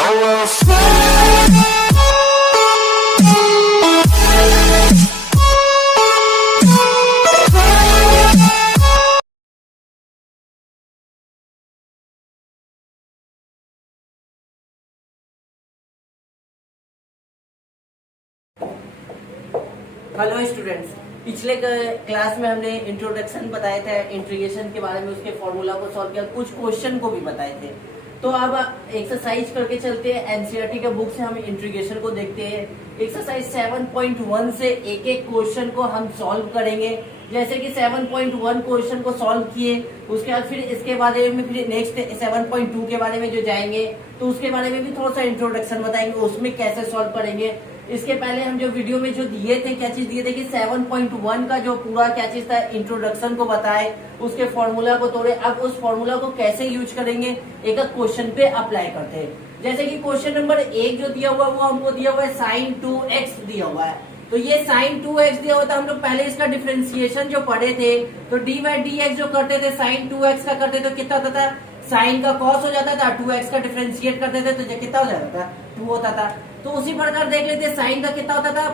Hello students, पिछले class में हमने इंट्रोडक्शन बताए थे इंटीग्रेशन के बारे में, उसके फॉर्मूला को सॉल्व किया, कुछ क्वेश्चन को भी बताए थे। तो अब एक्सरसाइज करके चलते हैं। एनसीईआरटी के बुक से हम इंटीग्रेशन को देखते हैं। एक्सरसाइज 7.1 से एक एक क्वेश्चन को हम सॉल्व करेंगे। जैसे कि 7.1 क्वेश्चन को सॉल्व किए, उसके बाद फिर इसके बारे में फिर नेक्स्ट 7.2 के बारे में जो जाएंगे तो उसके बारे में भी थोड़ा सा इंट्रोडक्शन बताएंगे, उसमें कैसे सॉल्व करेंगे। इसके पहले हम जो वीडियो में जो दिए थे, क्या चीज दिए थे कि 7.1 का जो पूरा क्या चीज था, इंट्रोडक्शन को बताए, उसके फॉर्मूला को तोड़े। अब उस फॉर्मूला को कैसे यूज करेंगे एक क्वेश्चन पे अप्लाई करते हैं। जैसे कि क्वेश्चन नंबर 1 जो दिया हुआ वो हमको दिया हुआ है sin 2x दिया हुआ है। तो ये sin 2x दिया हुआ था, हम लोग पहले इसका डिफरेंशिएशन जो पढ़े थे तो d/dx जो करते थे sin 2x का करते तो कितना होता था, साइन का कॉस हो जाता था, 2x का डिफरेंशिएट करते थे तो कितना हो जाता था, 2 होता था। तो उसी प्रकार देख लेते, साइन का कितना होता था,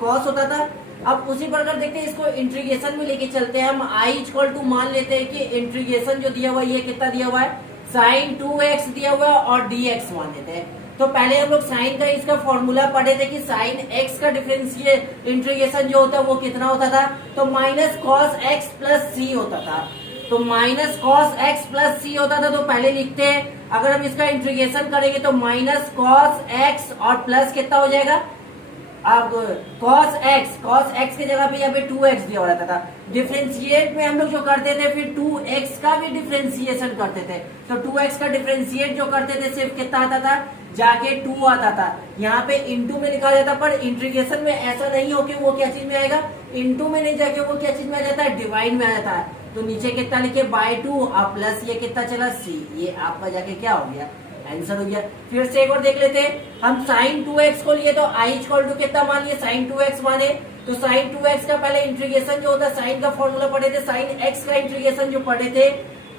कॉस होता था। अब उसी प्रकार देखते हैं, इसको इंटीग्रेशन में लेके चलते हैं। हम i इक्वल टू मान लेते हैं कि इंटीग्रेशन जो दिया हुआ है ये कितना दिया हुआ है, sin 2x दिया हुआ है और dx मान लेते हैं। तो पहले हम लोग साइन का इसका फॉर्मूला पढ़े थे कि साइन x का डिफरेंशिएट इंटीग्रेशन जो होता है वो कितना होता था, तो माइनस कॉस x प्लस सी होता था। तो माइनस कॉस एक्स प्लस सी होता था। तो पहले लिखते हैं, अगर हम इसका इंटीग्रेशन करेंगे तो माइनस कॉस एक्स और प्लस कितना हो जाएगा, अब कॉस एक्स की जगह पे यहाँ पे 2x दिया हो रहता था। डिफरेंशिएट में हम लोग जो करते थे फिर 2x का भी डिफरेंशिएशन करते थे। तो 2x का डिफरेंशिएट जो करते थे सिर्फ कितना आता था, जाके 2 आता था। यहाँ पे इंटू में लिखा जाता, पर इंटीग्रेशन में ऐसा नहीं हो कि वो क्या चीज में आएगा, इंटू में नहीं जाके वो क्या चीज में आ जाता है, डिवाइड में आ जाता है। तो नीचे कितना लिखे बाय 2 और प्लस ये कितना चला c, ये आपका जाके क्या हो गया, आंसर हो गया। फिर से एक और देख लेते हैं। हम sin 2x को लिए तो i इक्वल टू कितना मान लिए, sin 2x माने। तो sin 2x का पहले इंटीग्रेशन जो होता है, साइन का फॉर्मूला पढ़े थे, sin x का इंटीग्रेशन जो पढ़े थे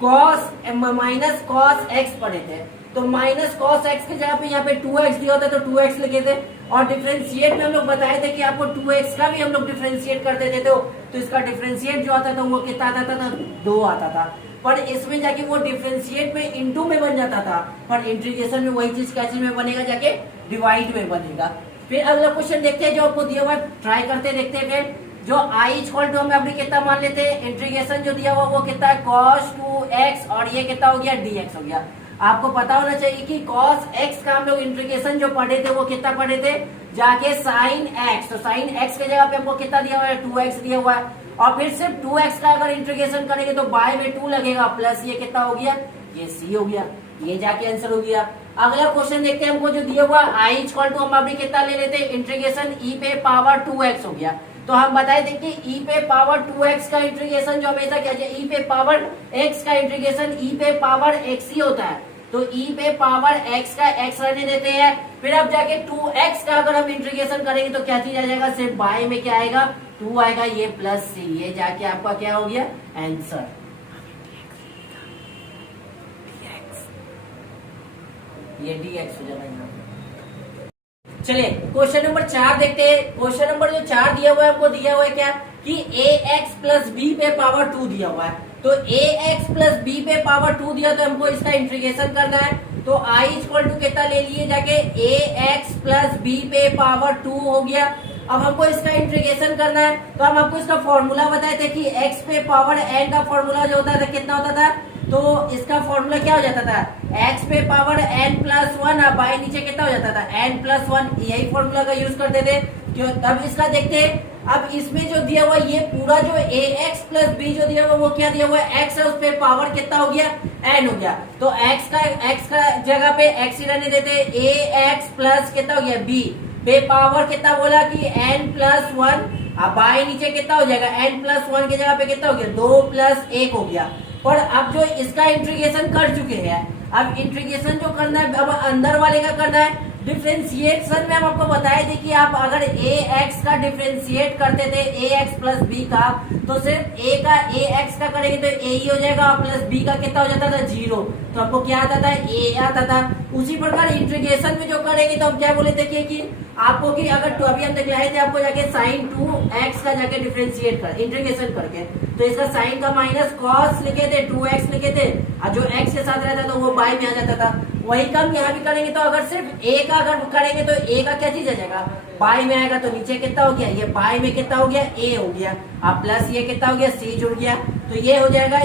cos माइनस कॉस x पढ़े थे। तो माइनस कॉस एक्स की जगह पे यहाँ पे 2x दिया होता है तो 2x लिखे थे। और डिफरेंशिएट में हम लोग बताए थे कि आपको 2x का भी हम लोग डिफरेंशिएट करते थे तो इसका डिफरेंशिएट जो आता था वो कितना आता था, 2 आता था। पर इसमें जाके वो डिफरेंशिएट में इंटू में बन जाता था, पर इंटीग्रेशन में वही चीज क्या चीज में बनेगा, जाके डिवाइड में बनेगा। फिर अगला क्वेश्चन देखते हैं जो आपको दिया हुआ, ट्राई करते देखते हैं। फिर जो i इक्वल टू हम अपने कितना मान लेते हैं, इंटीग्रेशन जो दिया हुआ वो कितना है, cos 2x और ये कितना हो गया, dx हो गया। आपको पता होना चाहिए कि cos x का हम लोग इंटीग्रेशन जो पढ़े थे वो कितना पढ़े थे, जाके sin x। तो sin x के जगह पे हमको कितना दिया हुआ है, 2x दिया हुआ है। और फिर सिर्फ 2x का अगर इंटीग्रेशन करेंगे तो बाय में 2 लगेगा, प्लस ये कितना हो गया, ये c हो गया। ये जाके आंसर हो गया। अगला क्वेश्चन देखते हैं, हमको जो दिया हुआ i इक्वल टू हम अभी कितना ले लेते हैं, इंटीग्रेशन e पे पावर 2x हो गया। तो हम बताए थे कि e पे पावर 2x का इंटीग्रेशन जो हमेशा क्या है, e पे पावर x का इंटीग्रेशन e पे पावर x ही होता है। तो e पे पावर x का x रहने देते हैं। फिर अब जाके 2x का अगर हम इंटीग्रेशन करेंगे तो क्या चीज आ जाएगा, सिर्फ बाय में क्या आएगा, 2 आएगा, ये प्लस c, ये जाके आपका क्या हो गया, आंसर। ये dx हो जाएगा यहाँ। चलिए क्वेश्चन नंबर 4 देखते हैं। क्वेश्चन नंबर जो 4 दिया हुआ है, हमको दिया हुआ है क्या कि ax प्लस b पे पावर 2 दिया हुआ है। तो ax प्लस b पे पावर 2 दिया तो हमको इसका इंटीग्रेशन करना है। तो i इक्वल टू कितना ले लिए, जाके ax प्लस b पे पावर 2 हो गया। अब हमको इसका इंटीग्रेशन करना है तो हम आपको इसका फॉर्मूला बताए थे कि x पे पावर n का फॉर्मूला जो होता था कितना होता था, तो इसका फॉर्मूला क्या हो जाता था, x पे पावर n प्लस 1, बाय नीचे कितना हो जाता था, n प्लस 1। यही फॉर्मूला का यूज करते थे। क्यों, तब इसका देखते हैं। अब इसमें जो दिया हुआ ये पूरा जो ax प्लस b जो दिया हुआ वो क्या दिया हुआ है, x है, उस पे पावर कितना हो गया, n हो गया। तो x का जगह पे x ही रहने देते, ax प्लस कितना हो गया, b पे पावर कितना बोला कि n प्लस 1। अब बाय नीचे कितना हो जाएगा, n प्लस 1 की जगह पे कितना हो गया, 2 प्लस 1 हो गया। पर अब जो इसका इंटीग्रेशन कर चुके हैं, अब इंटीग्रेशन जो करना है अब अंदर वाले का करना है। डिफरेंशिएशन में हम आपको बताए थे कि आप अगर ax का डिफरेंशिएट करते थे ax प्लस b का, तो सिर्फ a का ax का करेंगे तो a ही हो जाएगा, और प्लस b का कितना हो जाता था, 0। तो आपको क्या आता था, a आता था। उसी प्रकार इंटीग्रेशन में जो करेंगे तो हम क्या बोले थे कि आपको कि अगर अभी हम दिखलाए थे आपको जाके साइन 2x का जाके डिफरेंशिएट कर इंटीग्रेशन करके, तो इसका साइन का माइनस कॉस लिखे थे, 2x लिखे थे, और जो x के साथ रहता था वो बाय में आ जाता था। वही काम यहाँ भी करेंगे, तो अगर सिर्फ a का अगर करेंगे तो a का क्या चीज आ जाएगा, बाय में आएगा, तो नीचे कितना हो गया, ये बाय में कितना हो गया, a हो गया, अब प्लस ये कितना हो गया, c जुड़ गया, तो ये हो जाएगा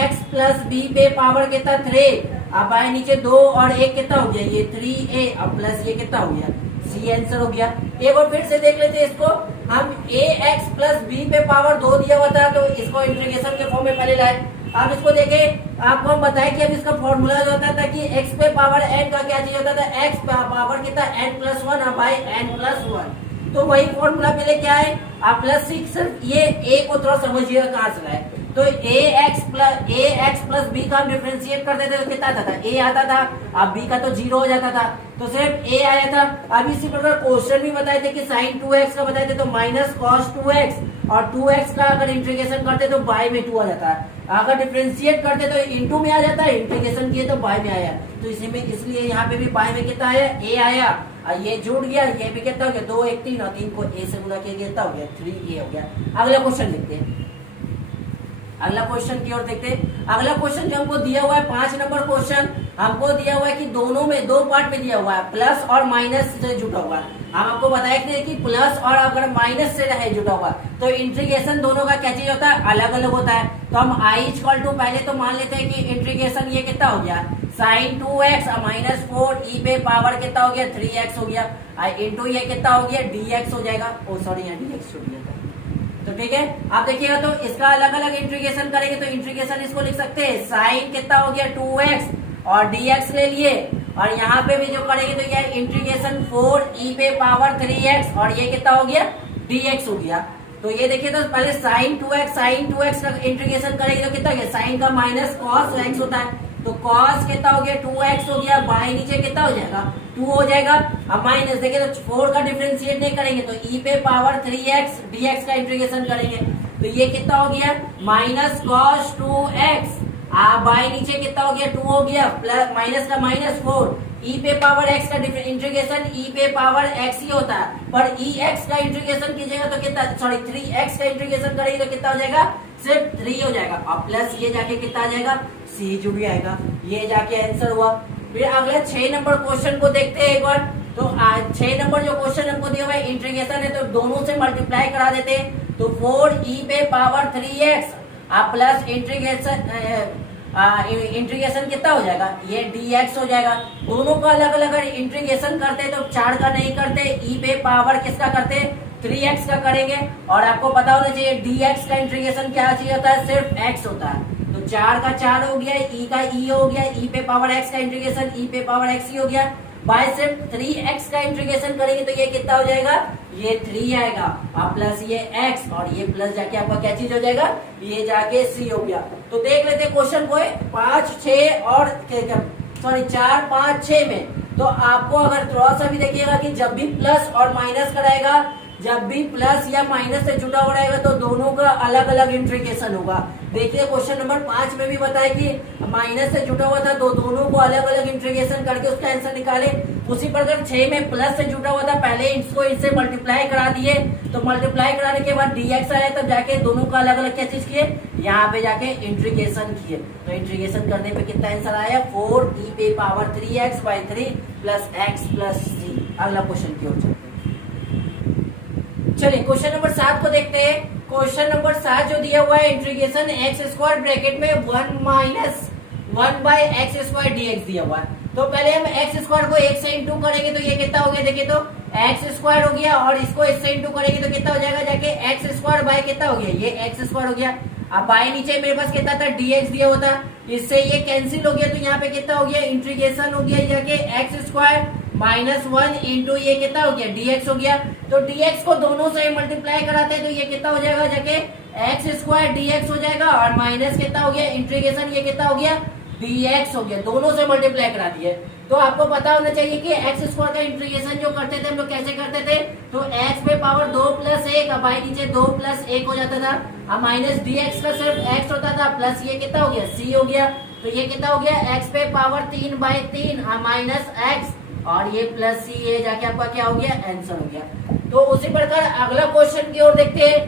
ax प्लस b पे पावर कितना 3, अब आए नीचे 2 और 1 कितना हो गया, ये 3a, अब प्लस ये कितना हो गया, सी आंसर हो गया। एक बार फिर से देख लेते हैं इसको, हम ax प्लस b पे पावर 2 दिया हुआ था, तो इसको इंटीग्रेशन के फॉर्म में पहले लाए। अब इसको देखें, आपको हम बताएं कि अब इसका फॉर्मूला जो होता था कि x पे पावर n का क्या चीज होता था, x पावर कितना n plus 1 by n plus 1, तो वही फॉर्मूला पहले क्या है, आप प्लस 6, सिर्फ ये a को थोड़ा समझिएगा कहाँ से लाए, तो ax प्लस b का हम डिफरेंशिएट कर देते तो कितना आता था, a आता था, अब b का तो 0 हो जाता था, तो सिर्फ a आया था। अब इसी प्रकार क्वेश्चन भी बताए थे कि साइन 2x का बताए थे तो माइनस कॉस 2x, और 2x का अगर इंटीग्रेशन करते तो बाय में 2 आ जाता है, अगर डिफरेंशिएट करते तो इनटू में आ जाता है, इंटीग्रेशन किए तो बाय में आया, तो इसी में इसलिए यहाँ पे भी बाय में कितना आया, a आया, और ये जुड़ गया, ये भी कितना हो गया, 2 1 3 और 3 को a से गुणा किया कितना हो गया, 3a हो गया। अगला क्वेश्चन देखते हैं, अगला क्वेश्चन की ओर देखते हैं। अगला क्वेश्चन जो हमको दिया हुआ है 5 नंबर क्वेश्चन, हमको दिया हुआ है कि दोनों में 2 पार्ट में दिया हुआ है, प्लस और माइनस से जुटा हुआ है। हम आपको बताए थे कि प्लस और अगर माइनस से रहे जुटा हुआ तो इंटीग्रेशन दोनों का क्या चीज होता है, अलग अलग होता है। तो हम आई इक्वल टू पहले तो मान लेते हैं कि इंटीग्रेशन ये कितना हो गया, साइन 2x और माइनस 4 ई पे पावर कितना हो गया, 3x हो गया, इंटू ये कितना हो गया, dx हो जाएगा, ओ सॉरी यहाँ dx छूट गया था, तो ठीक है। आप देखिएगा तो इसका अलग अलग इंटीग्रेशन करेंगे तो इंटीग्रेशन इसको लिख सकते हैं, साइन कितना हो गया 2x और dx ले लिए, और यहाँ पे भी जो करेंगे तो ये इंटीग्रेशन 4 ई पे पावर 3x और ये कितना हो गया, dx हो गया। तो ये देखिए तो पहले साइन 2x का इंटीग्रेशन करेंगे तो कितना हो गया, साइन का माइनस कॉस x होता है, तो कॉस कितना हो गया 2x हो गया, बाई नीचे कितना हो जाएगा 2 हो जाएगा। अब माइनस देखिए तो 4 का डिफरेंशिएट नहीं करेंगे तो e पे पावर 3x dx का इंटीग्रेशन करेंगे तो ये कितना हो गया माइनस कॉस 2x, बाई नीचे कितना हो गया 2 हो गया, प्लस माइनस का माइनस 4, e पे पावर x का इंटीग्रेशन e पे पावर x ही होता है, पर ex का इंटीग्रेशन कीजिएगा तो कितना, सॉरी 3x का इंटीग्रेशन करेंगे तो कितना हो जाएगा, सिर्फ 3 हो जाएगा, और प्लस ये जाके कितना आ जाएगा, c जुड़ आएगा, ये जाके आंसर हुआ। फिर अगला 6 नंबर क्वेश्चन को देखते हैं एक बार। तो 6 नंबर जो क्वेश्चन हमको दिया हुआ है इंटीग्रेशन है तो दोनों से मल्टीप्लाई करा देते हैं, तो 4 e पे पावर 3x प्लस इंटीग्रेशन कितना हो जाएगा, ये dx हो जाएगा। दोनों का अलग अलग इंटीग्रेशन करते तो 4 का नहीं करते, e पे पावर किसका करते 3x का करेंगे, और आपको पता होना चाहिए dx का इंटीग्रेशन क्या चीज होता है, सिर्फ x होता है, तो 4 का 4 हो गया, e का e हो गया, e पे पावर x का इंटीग्रेशन e पे पावर x ही हो गया, बाय सिर्फ 3x का इंटीग्रेशन करेंगे तो ये कितना हो जाएगा, ये 3 आएगा, और प्लस ये x और ये प्लस जाके आपका क्या चीज हो जाएगा, ये जाके c हो गया। तो देख लेते हैं क्वेश्चन को 5 6 और सॉरी 4 5 6 में, तो आपको अगर थोड़ा सा भी देखिएगा कि जब भी प्लस और माइनस कराएगा, जब भी प्लस या माइनस से जुड़ा हो रहेगा तो दोनों का अलग अलग इंटीग्रेशन होगा। देखिए क्वेश्चन नंबर 5 में भी बताया कि माइनस से जुड़ा हुआ था तो दोनों को अलग अलग इंटीग्रेशन करके उसका आंसर निकाले। उसी प्रकार 6 में प्लस से जुड़ा हुआ था, पहले इसको इससे मल्टीप्लाई करा दिए, तो मल्टीप्लाई कराने के बाद dx आया तब जाके दोनों का अलग अलग क्या चीज किए, यहाँ पे जाके इंटीग्रेशन किए, तो इंटीग्रेशन करने पे कितना आंसर आया 4 e पे power 3x by 3 plus x plus c। अगला क्वेश्चन की ओर चलते हैं। चलिए क्वेश्चन नंबर 7 को देखते हैं। क्वेश्चन नंबर 7 जो दिया हुआ है इंटीग्रेशन एक्स स्क्वायर ब्रैकेट में 1 minus 1 by x square dx दिया हुआ है। तो पहले हम एक्स स्क्वायर को 1 से इंटू करेंगे तो ये कितना हो गया, देखिए तो एक्स स्क्वायर हो गया, और इसको इससे इंटू करेंगे तो कितना हो जाएगा, जाके एक्स स्क्वायर बाय कितना हो गया, ये एक्स स्क्वायर हो गया। अब बाय नीचे मेरे पास कितना था dx दिया हुआ था, इससे ये कैंसिल हो गया तो यहाँ पे कितना हो गया, इंटीग्रेशन हो गया जाके एक्स स्क्वायर माइनस 1 इंटू ये कितना हो गया dx हो गया। तो dx को दोनों से मल्टीप्लाई कराते हैं तो ये कितना हो जाएगा, जाके एक्स स्क्वायर dx हो जाएगा, और माइनस कितना हो गया इंटीग्रेशन ये कितना हो गया dx हो गया, दोनों से मल्टीप्लाई करा दिए। तो आपको पता होना चाहिए कि एक्स स्क्वायर का इंटीग्रेशन जो करते थे हम लोग कैसे करते थे, तो x पे पावर 2 प्लस 1 अब बाई नीचे 2 प्लस 1 हो जाता था, अब माइनस dx का सिर्फ x होता था, प्लस ये कितना हो गया c हो गया। तो ये कितना हो गया x पे पावर 3/3 माइनस x और ये प्लस c, ये जाके आपका क्या हो गया आंसर हो गया। तो उसी प्रकार अगला क्वेश्चन की ओर देखते हैं।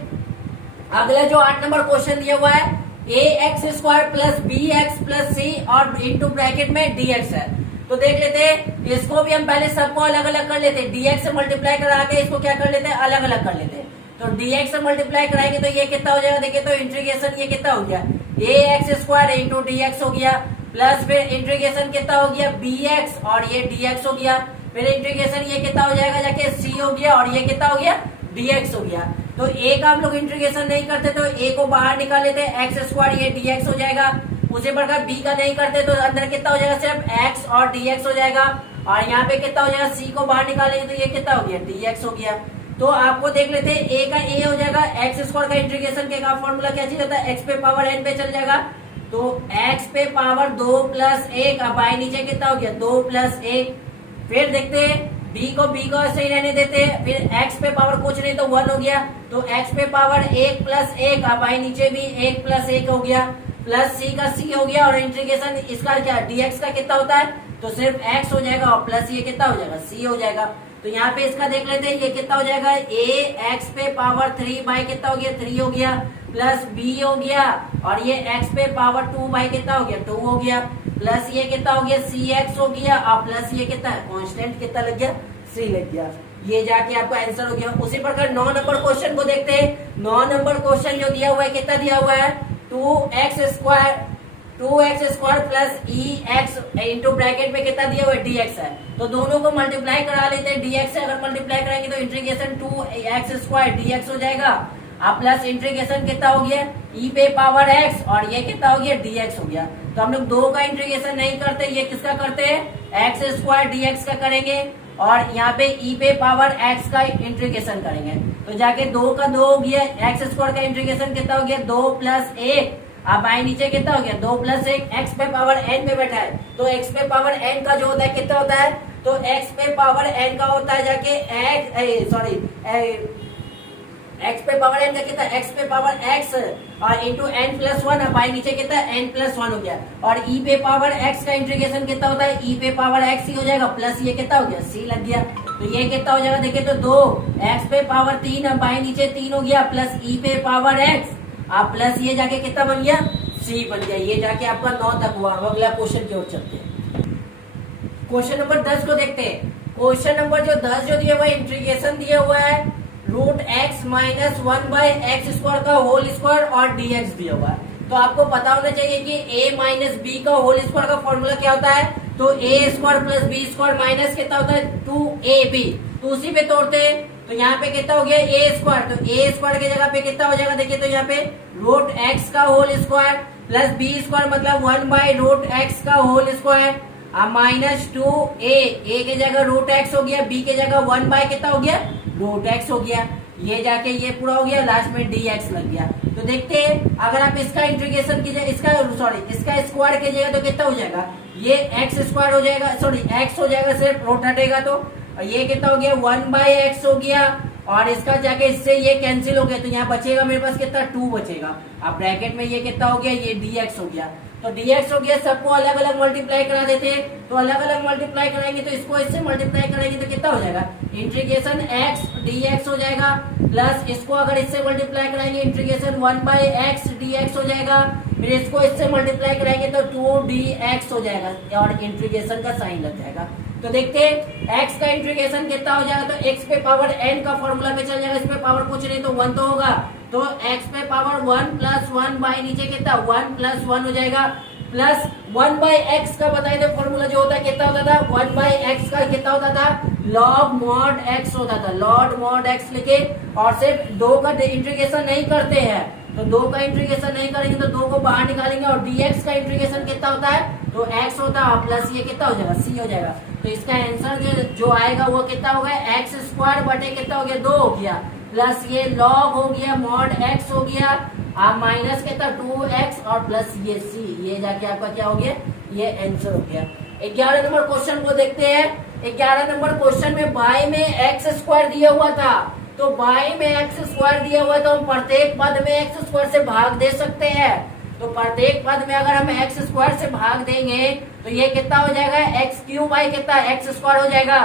अगला जो 8 नंबर क्वेश्चन दिया हुआ है ax² plus bx plus c और इनटू ब्रैकेट में dx है। तो देख लेते हैं, इसको भी हम पहले सबको अलग अलग कर लेते हैं, dx से मल्टीप्लाई करा के इसको क्या कर लेते हैं अलग अलग कर लेते हैं। तो dx से मल्टीप्लाई कराएंगे तो ये कितना हो जाएगा, देखिए तो इंटीग्रेशन ये कितना हो गया ax² इंटू dx हो गया, प्लस फिर इंटीग्रेशन कितना हो गया bx और ये dx हो गया, फिर इंटीग्रेशन ये कितना हो जाएगा जाके c हो गया और ये कितना हो गया dx हो गया। तो a का हम लोग इंटीग्रेशन नहीं करते तो a को बाहर निकाल लेते हैं, x² ये dx हो जाएगा। उसी प्रकार b का नहीं करते तो अंदर कितना हो जाएगा सिर्फ x और dx हो जाएगा, और यहाँ पे कितना हो जाएगा c को बाहर निकालेंगे तो ये कितना हो गया dx हो गया। तो आपको देख लेते हैं a का a हो जाएगा, x² का इंटीग्रेशन का फॉर्मूला क्या चीज होता है x पे पावर n पे चल जाएगा, तो x पे पावर 2 प्लस 1, अब बाई नीचे कितना हो गया 2 प्लस 1। फिर देखते हैं b को ऐसे ही रहने देते हैं, फिर x पे पावर कुछ नहीं तो 1 हो गया, तो x पे पावर 1 प्लस 1, अब बाई नीचे भी 1 प्लस 1 हो गया, प्लस c का c हो गया, और इंटीग्रेशन इसका क्या dx का कितना होता है तो सिर्फ x हो जाएगा और प्लस ये कितना हो जाएगा c हो जाएगा। तो यहाँ पे इसका देख लेते हैं, ये कितना हो जाएगा a x पे पावर 3 बाई कितना हो गया 3 हो गया, प्लस b हो गया, और ये x पे पावर 2 बाई कितना हो गया 2 हो गया, प्लस ये कितना हो गया cx हो गया, और प्लस ये कितना है कांस्टेंट कितना लग गया c लग गया। ये जाके आपका आंसर हो गया। उसी प्रकार 9 नंबर क्वेश्चन को देखते हैं। 9 नंबर क्वेश्चन जो दिया हुआ है कितना दिया हुआ है 2x² plus ex into bracket में कितना दिया हुआ है dx है, तो दोनों को मल्टीप्लाई करा लेते हैं। dx से अगर मल्टीप्लाई कराएंगे तो इंटीग्रेशन 2x² dx हो जाएगा, अब प्लस इंटीग्रेशन कितना हो गया e पे पावर x और ये कितना हो गया dx हो गया। तो हम लोग 2 का इंटीग्रेशन नहीं करते, ये किसका करते हैं x² dx का करेंगे, और यहाँ पे e पे पावर x का इंटीग्रेशन करेंगे। तो जाके 2 का 2 हो गया, x² का इंटीग्रेशन कितना हो गया 2 प्लस 1, अब आई नीचे कितना हो गया 2 प्लस 1, x पे पावर n पे बैठा है, तो x पे पावर n का जो होता है कितना होता है, तो x पे पावर n का होता है जाके x पे पावर n का कितना x पे पावर x और इंटू n प्लस 1, अब आई नीचे कितना n प्लस 1 हो गया, और e पे पावर x का इंटीग्रेशन कितना होता है e पे पावर x ही हो जाएगा, प्लस ये कितना हो गया c लग गया। तो ये कितना हो जाएगा देखिए तो 2 x पे पावर 3, अब आई नीचे 3 हो गया, प्लस e पे पावर x, आप प्लस ये जाके कितना बन गया c बन गया। ये जाके आपका 9 तक हुआ। अब अगला क्वेश्चन की ओर चलते हैं। क्वेश्चन नंबर 10 को देखते हैं। क्वेश्चन नंबर जो 10 जो दिया हुआ है इंटीग्रेशन दिया हुआ है √x माइनस 1/x² का होल स्क्वायर और dx दिया हुआ है। तो आपको पता होना चाहिए कि a माइनस बी का होल स्क्वायर का फॉर्मूला क्या होता है, तो a² प्लस b² माइनस कितना होता है 2ab। तो उसी पे तोड़ते हैं, तो यहाँ पे कितना हो गया a², तो a² की जगह पे कितना हो जाएगा देखिए, तो यहाँ पे √x का होल स्क्वायर प्लस b² मतलब 1/√x का होल स्क्वायर, माइनस 2a की जगह √x हो गया, b की जगह 1/ कितना हो गया √x हो गया। ये जाके ये पूरा हो गया, लास्ट में dx लग गया। तो देखते हैं अगर आप इसका इंटीग्रेशन कीजिए, इसका स्क्वायर कीजिएगा तो कितना हो जाएगा, ये x² हो जाएगा, x हो जाएगा, सिर्फ रूट हटेगा तो, और ये कितना हो गया 1/x हो गया, और इसका जाके इससे ये कैंसिल हो गया, तो यहाँ बचेगा मेरे पास कितना 2 बचेगा। अब ब्रैकेट में ये कितना हो गया ये dx हो गया। तो dx हो गया, सबको अलग अलग मल्टीप्लाई करा देते हैं, तो अलग अलग मल्टीप्लाई कराएंगे तो इसको इससे मल्टीप्लाई करेंगे तो कितना हो जाएगा इंटीग्रेशन x dx हो जाएगा, प्लस इसको अगर इससे मल्टीप्लाई कराएंगे इंटीग्रेशन 1/x dx हो जाएगा, फिर इसको इससे मल्टीप्लाई कराएंगे तो 2dx हो जाएगा, और इंटीग्रेशन का साइन लग जाएगा। तो देखते हैं x का इंटीग्रेशन कितना हो जाएगा, तो x पे पावर n का फॉर्मूला पे चल जाएगा, इस पे पावर कुछ नहीं तो 1 तो होगा, तो x पे पावर 1 प्लस 1 बाई नीचे कितना 1 प्लस 1 हो जाएगा, प्लस 1/x का बताइए तो फॉर्मूला जो होता है कितना होता था 1/x का कितना होता था log mod x होता था, log mod x लिखे, और सिर्फ 2 का इंटीग्रेशन नहीं करते हैं, तो 2 का इंटीग्रेशन नहीं करेंगे तो 2 को बाहर निकालेंगे, और dx का इंटीग्रेशन कितना होता है तो x होता है, प्लस ये कितना हो जाएगा c हो जाएगा। तो इसका आंसर जो आएगा वो कितना होगा x² बटे कितना हो गया 2 हो गया, प्लस ये log हो गया mod x हो गया, आप माइनस कितना 2x और प्लस ये c, ये जाके आपका क्या हो गया ये आंसर हो गया। 11 नंबर क्वेश्चन को देखते हैं। 11 नंबर क्वेश्चन में बाई में x² दिया हुआ था, तो बाई में x² दिया हुआ है तो हम प्रत्येक पद में x² से भाग दे सकते हैं। तो प्रत्येक पद में अगर हम एक्स स्क्वायर से भाग देंगे तो ये कितना हो जाएगा, एक्स क्यूब बाई कितना एक्स स्क्वायर हो जाएगा।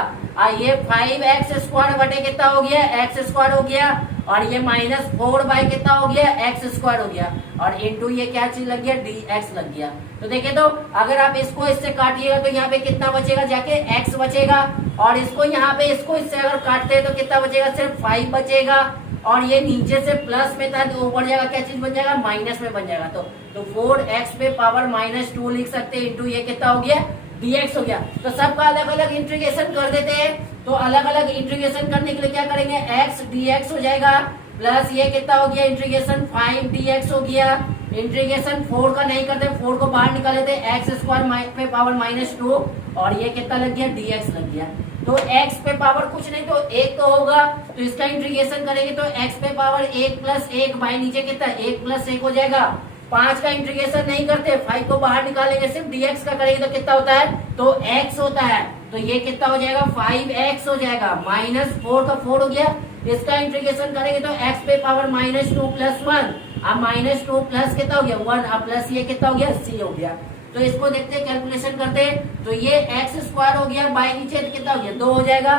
ये 5x स्क्वायर बटे कितना हो गया, एक्स स्क्वायर हो गया, और ये -4 बाई कितना हो गया, एक्स स्क्वायर हो गया, और इंटू ये क्या चीज लग गया, dx लग गया। तो देखिए, तो अगर आप इसको इससे काटिएगा तो यहाँ पे कितना बचेगा, जाके x बचेगा, और इसको यहाँ पे इसको इससे अगर काटते हैं तो कितना बचेगा, सिर्फ 5 बचेगा, और ये नीचे से प्लस में था तो ऊपर जाएगा क्या चीज बन जाएगा, माइनस में बन जाएगा। तो 4x पे पावर -2 लिख सकते हैं, इंटू ये कितना हो गया, dx हो गया। तो सबका अलग अलग इंटीग्रेशन कर देते हैं। तो अलग अलग इंटीग्रेशन करने के लिए क्या करेंगे, x dx हो जाएगा, प्लस ये कितना हो गया, इंटीग्रेशन 5 dx हो गया, इंटीग्रेशन 4 का नहीं करते, 4 को बाहर निकाल लेते, एक्स स्क्वायर पे पावर -2, और ये कितना लग गया, dx लग गया। तो x पे पावर कुछ नहीं तो 1 तो होगा, तो इसका इंटीग्रेशन करेंगे तो x पे पावर 1 + 1 बाई नीचे कितना 1 + 1 हो जाएगा। 5 का इंटीग्रेशन नहीं करते, 5 को बाहर निकालेंगे, सिर्फ dx का करेंगे तो कितना होता है, तो x होता है। तो ये कितना हो जाएगा, 5x हो जाएगा, -4 का 4 हो गया। इसका इंटीग्रेशन करेंगे तो x पे पावर -2 + 1, अब -2 प्लस कितना हो गया 1, अब प्लस ये कितना हो गया, c हो गया। तो इसको देखते हैं, कैलकुलेशन करते हैं। तो ये एक्स स्क्वायर हो गया, बाई नीचे कितना हो गया, 2 हो जाएगा,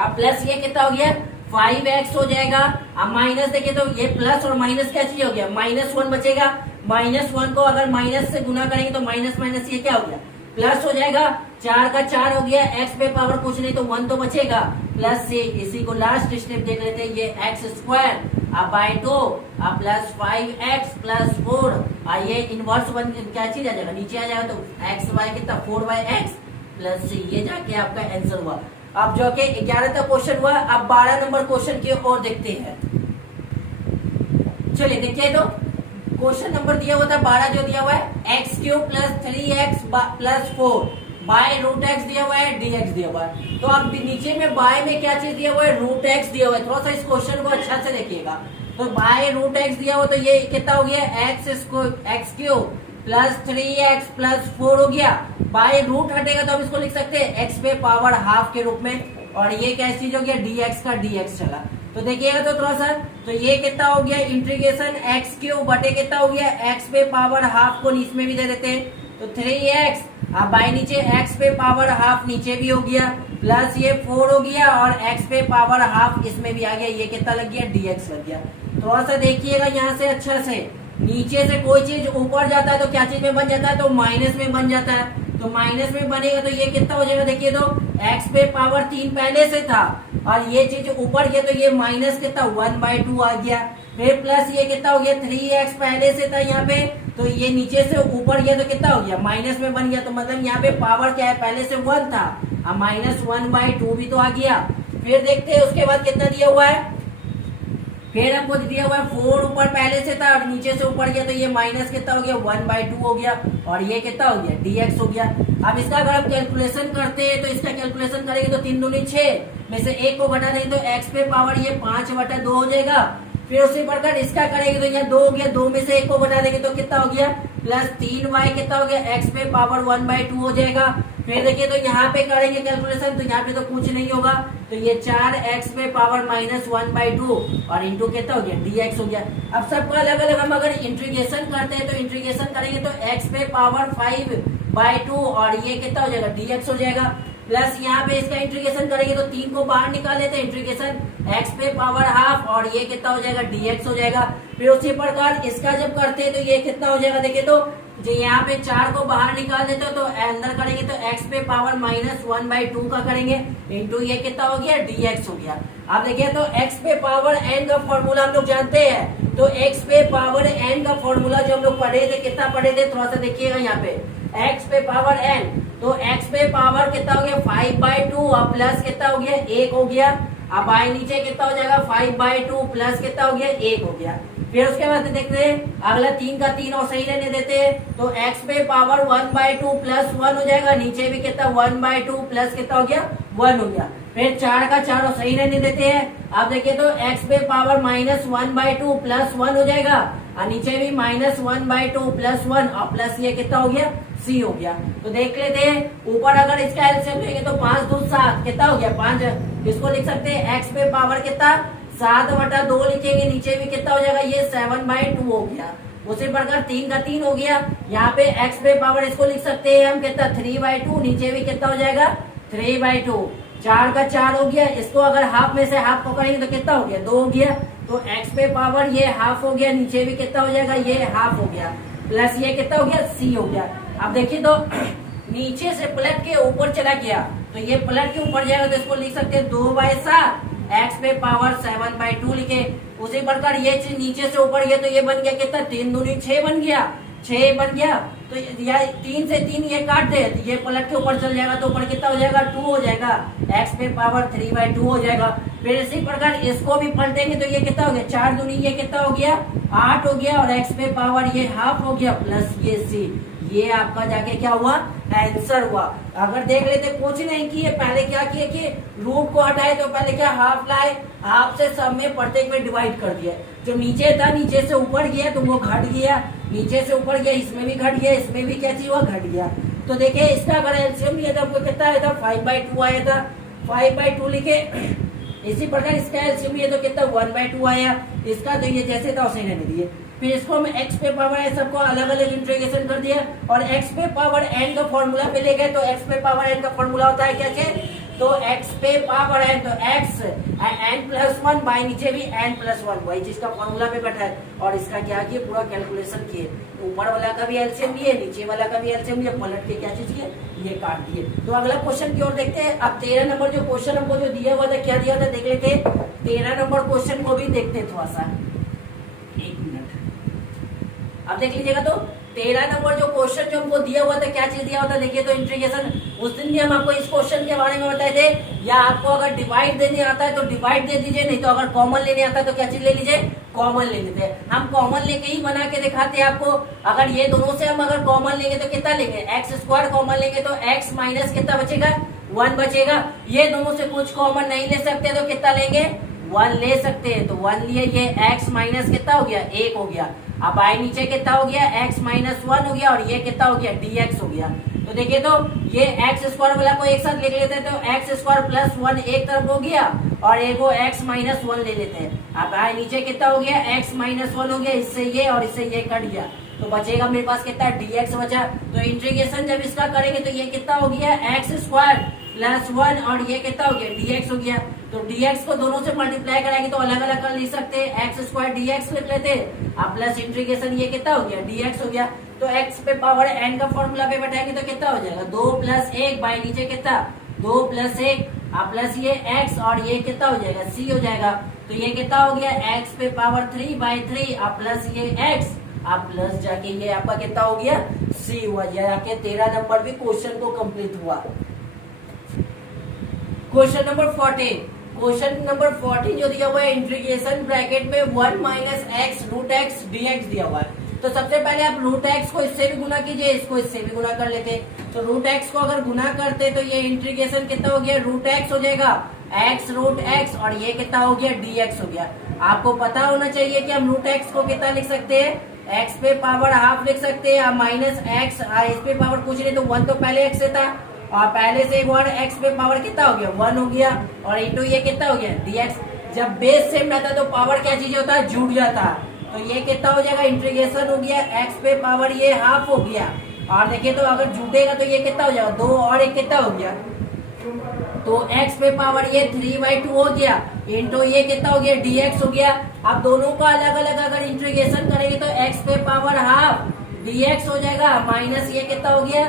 अब प्लस ये कितना हो गया, 5x हो जाएगा। अब माइनस देखिए तो ये प्लस और माइनस क्या चीज हो गया, -1 बचेगा। -1 को अगर माइनस से गुना करेंगे तो माइनस माइनस ये क्या हो गया, प्लस हो जाएगा। 4 का 4 हो गया, x पे पावर कुछ नहीं तो 1 तो बचेगा, प्लस से इसी को लास्ट स्टेप देख लेते हैं, ये एक्स स्क्वायर अब बाई 2 अब प्लस 5x + 4, ये इनवर्स बन क्या चीज आ जाएगा, नीचे आ जाएगा, तो x बाई कितना 4/x प्लस c, ये जाके आपका आंसर हुआ। अब जो कि 11 तक क्वेश्चन हुआ, अब 12 नंबर क्वेश्चन की ओर देखते हैं। चलिए देखिए, तो क्वेश्चन नंबर दिया हुआ था 12, जो दिया हुआ है x³ + 3x + 4 बाय √x दिया हुआ है, dx दिया हुआ है। तो अब नीचे में बाय में क्या चीज दिया हुआ है, √x दिया हुआ है। थोड़ा सा इस क्वेश्चन को अच्छा से देखिएगा। तो बाय √x दिया हुआ, तो ये कितना हो गया, x³ + 3x + 4 हो गया। बाय रूट हटेगा तो हम इसको लिख सकते हैं x पे पावर ½ के रूप में, और ये क्या चीज हो गया, dx का dx चला। तो देखिएगा तो थोड़ा सा, तो ये कितना हो गया, इंटीग्रेशन x³ बटे कितना हो गया, x पे पावर ½ को नीचे में भी दे देते हैं, तो 3x, अब बाई नीचे x पे पावर ½ नीचे भी हो गया, प्लस ये 4 हो गया, और x पे पावर ½ इसमें भी आ गया, ये कितना लग गया, dx लग गया। थोड़ा सा देखिएगा यहाँ से अच्छा से, नीचे से कोई चीज ऊपर जाता है तो क्या चीज में बन जाता है, तो माइनस में बन जाता है। तो माइनस में बनेगा तो ये कितना हो जाएगा, देखिए तो x पे पावर 3 पहले से था, और ये चीज ऊपर गया तो ये माइनस कितना 1/2 आ गया, फिर प्लस ये कितना हो गया, 3x पहले से था यहाँ पे, तो ये नीचे से ऊपर गया तो कितना हो गया, माइनस में बन गया। तो मतलब यहाँ पे पावर क्या है, पहले से 1 था, अब -1/2 भी तो आ गया। फिर देखते हैं उसके बाद कितना दिया हुआ है, फिर हमको दिया हुआ है 4 ऊपर पहले से था, और नीचे से ऊपर गया तो ये माइनस कितना हो गया, 1/2 हो गया, और ये कितना हो गया, dx हो गया। अब इसका अगर हम कैलकुलेशन करते हैं तो इसका कैलकुलेशन करेंगे तो 3 दूनी 6 में से 1 को घटा देंगे तो x पे पावर ये 5/2 हो जाएगा। फिर उसी प्रकार इसका करेंगे तो यहाँ 2 हो गया, 2 में से 1 को घटा देंगे तो कितना हो गया, प्लस 3y कितना हो गया, x पे पावर 1/2 हो जाएगा। फिर देखिए तो यहाँ पे करेंगे कैलकुलेशन, तो यहाँ पे तो कुछ नहीं होगा, तो ये 4x पे पावर -1/2 और इंटू कितना हो गया, dx हो गया। अब सबका अलग अलग हम अगर इंटीग्रेशन करते हैं तो इंटीग्रेशन करेंगे तो x पे पावर 5/2 और ये कितना हो जाएगा, dx हो जाएगा। प्लस यहाँ पे इसका इंटीग्रेशन करेंगे तो 3 को बाहर निकाल लेते हैं, इंटीग्रेशन x पे पावर ½ और ये कितना हो जाएगा, dx हो जाएगा। फिर उसी प्रकार इसका जब करते हैं तो ये कितना हो जाएगा, देखिए तो जो यहाँ पे 4 को बाहर निकाल देते हो तो अंदर करेंगे तो x पे पावर -1/2 का करेंगे, इंटू ये कितना हो गया, dx हो गया। अब देखिए तो x पे पावर n का फॉर्मूला हम लोग जानते हैं, तो x पे पावर n का फॉर्मूला जो हम लोग पढ़े थे, कितना पढ़े थे, थोड़ा सा देखिएगा यहाँ पे, x पे पावर n, तो x पे पावर कितना हो गया 5/2 और प्लस कितना हो गया 1 हो गया। अब बाई नीचे कितना हो जाएगा 5/2 प्लस कितना हो गया 1 हो गया। फिर उसके बाद देखते हैं अगला 3 का 3 और सही रहने देते हैं, तो x पे पावर 1/2 प्लस 1 हो जाएगा, नीचे भी कितना 1/2 प्लस कितना हो गया 1 हो गया। फिर 4 का 4 और सही रहने देते हैं। अब देखिए तो x पे पावर -1/2 प्लस 1 हो जाएगा, और नीचे भी -1/2 प्लस 1 और प्लस ये कितना हो गया, c हो गया। तो देख लेते हैं ऊपर अगर इसका एलसीएम लेंगे तो 5 2 7 कितना हो गया 5, इसको लिख सकते हैं x पे पावर कितना 7/2 लिखेंगे, नीचे भी कितना हो जाएगा, ये 7/2 हो गया। उसी प्रकार 3 का 3 हो गया। यहाँ पे x पे पावर इसको लिख सकते हैं हम कितना 3/2, नीचे भी कितना हो जाएगा 3/2। 4 का 4 हो गया, इसको अगर हाफ में से हाफ पकड़ेंगे तो कितना हो गया 2 हो गया। तो x पे पावर ये हाफ हो गया, नीचे भी कितना हो जाएगा ये हाफ हो गया, प्लस ये कितना हो गया c हो गया। अब देखिए तो नीचे से पलट के ऊपर चला गया, तो ये पलट के ऊपर जाएगा तो इसको लिख सकते हैं 2/7, x पे पावर 7/2 लिखे। उसी प्रकार ये चीज नीचे से ऊपर गया तो ये बन गया कितना 3 दूनी 6 बन गया, 6 बन गया। तो या 3 से 3 ये काट दे तो ये पलट के ऊपर चल जाएगा, तो ऊपर कितना हो जाएगा 2 हो जाएगा, x पे पावर 3/2 हो जाएगा। फिर इसी प्रकार इसको भी पलटेंगे तो ये कितना हो गया 4 दूनी ये कितना हो गया 8 हो गया, और x पे पावर ये हाफ हो गया, प्लस ये c। ये आपका जाके क्या हुआ आंसर हुआ। अगर देख लेते कुछ नहीं किए, पहले क्या किए कि रूट को हटाए तो पहले क्या हाफ लाए, हाफ से सब में प्रत्येक में डिवाइड कर दिया। जो नीचे था नीचे से ऊपर गया तो वो घट गया, नीचे से ऊपर गया इसमें भी घट गया, इसमें भी क्या चीज हुआ घट गया। तो देखिए इसका अगर एलसीएम लिया था आपको कितना आया था 5/2 आया था, 5/2 लिखे। इसी प्रकार इसका एलसीएम लिया तो कितना 1/2 आया, इसका तो ये जैसे था उसे रहने दिए। फिर इसको हम x पे पावर है सबको अलग अलग इंटीग्रेशन कर दिया, और x पे पावर n का फॉर्मूला पे ले गए। तो x पे पावर n का फॉर्मूला होता है क्या क्या, तो x पे पावर n तो x n+1 बाई नीचे भी n+1 वही चीज का फॉर्मूला पे बैठा है। और इसका क्या किए पूरा कैलकुलेशन किए, ऊपर वाला का भी एलसीएम लिए, नीचे वाला का भी एलसीएम लिए, पलट के क्या चीज किए ये काट दिए। तो अगला क्वेश्चन की ओर देखते हैं। अब 13 नंबर जो क्वेश्चन हमको जो दिया हुआ था क्या दिया था देख लेते। 13 नंबर क्वेश्चन को भी देखते थोड़ा सा, एक मिनट। अब देख लीजिएगा तो 13 नंबर जो क्वेश्चन जो हमको दिया हुआ था क्या चीज दिया हुआ था देखिए। तो इंटीग्रेशन उस दिन भी हम आपको इस क्वेश्चन के बारे में बताए थे, या आपको अगर डिवाइड देने आता है तो डिवाइड दे दीजिए, नहीं तो अगर कॉमन लेने आता है तो क्या चीज ले लीजिए कॉमन ले लेते हैं। हम कॉमन लेके ही बना के दिखाते हैं आपको। अगर ये दोनों से हम अगर कॉमन लेंगे तो कितना लेंगे x² कॉमन लेंगे तो x माइनस कितना बचेगा 1 बचेगा। ये दोनों से कुछ कॉमन नहीं ले सकते तो कितना लेंगे 1 ले सकते हैं। तो 1 लिए, ये x माइनस कितना हो गया 1 हो गया। अब आई नीचे कितना हो गया x माइनस 1 हो गया, और ये कितना हो गया dx हो गया। तो देखिए तो ये x² वाला को एक साथ लिख लेते हैं, तो x² प्लस 1 एक तरफ हो गया, और एक वो x माइनस 1 ले लेते हैं। अब आई नीचे कितना हो गया x माइनस 1 हो गया, इससे ये और इससे ये कट गया, तो बचेगा मेरे पास कितना dx बचा। तो इंटीग्रेशन जब इसका करेंगे तो ये कितना हो गया x² प्लस 1, और ये कितना हो गया dx हो गया। तो dx को दोनों से मल्टीप्लाई कराएंगे तो अलग अलग कर लिख सकते हैं, x² dx लिख लेते हैं। अब प्लस इंटीग्रेशन ये कितना हो गया dx हो गया। तो x पे पावर n का फॉर्मूला पे बैठाएंगे तो कितना हो जाएगा 2 + 1 बाई नीचे कितना 2 + 1, अब प्लस ये x और ये कितना हो जाएगा c हो जाएगा। तो ये कितना हो गया x पे पावर 3/3, अब प्लस ये x, अब प्लस जाके ये आपका कितना हो गया c हुआ। जाके 13 नंबर भी क्वेश्चन को कंप्लीट हुआ। क्वेश्चन नंबर 14, क्वेश्चन नंबर 14 जो दिया हुआ है इंटीग्रेशन ब्रैकेट में 1 minus x root x dx दिया हुआ है। तो सबसे पहले आप रूट x को इससे भी गुना कीजिए, इसको इससे भी गुना कर लेते। तो रूट x को अगर गुना करते तो ये इंटीग्रेशन कितना हो गया रूट x हो जाएगा x रूट x, और ये कितना हो गया dx हो गया। आपको पता होना चाहिए कि हम रूट x को कितना लिख सकते हैं x पे पावर हाफ लिख सकते हैं, माइनस x इस पे पावर कुछ नहीं तो 1 तो पहले x से था, और पहले से एक बार x पे पावर कितना हो गया 1 हो गया, और इंटू ये कितना हो गया dx। जब बेस सेम रहता तो पावर क्या चीज होता है जुड़ जाता। तो ये कितना हो जाएगा इंटीग्रेशन हो गया x पे पावर ये हाफ हो गया, और देखिए तो अगर जुटेगा तो ये कितना हो जाएगा 2 और 1 कितना हो गया, तो x पे पावर ये 3/2 हो गया, इंटू ये कितना हो गया dx हो गया। अब दोनों का अलग अलग अगर इंटीग्रेशन करेंगे तो x पे पावर हाफ dx हो जाएगा, माइनस ये कितना हो गया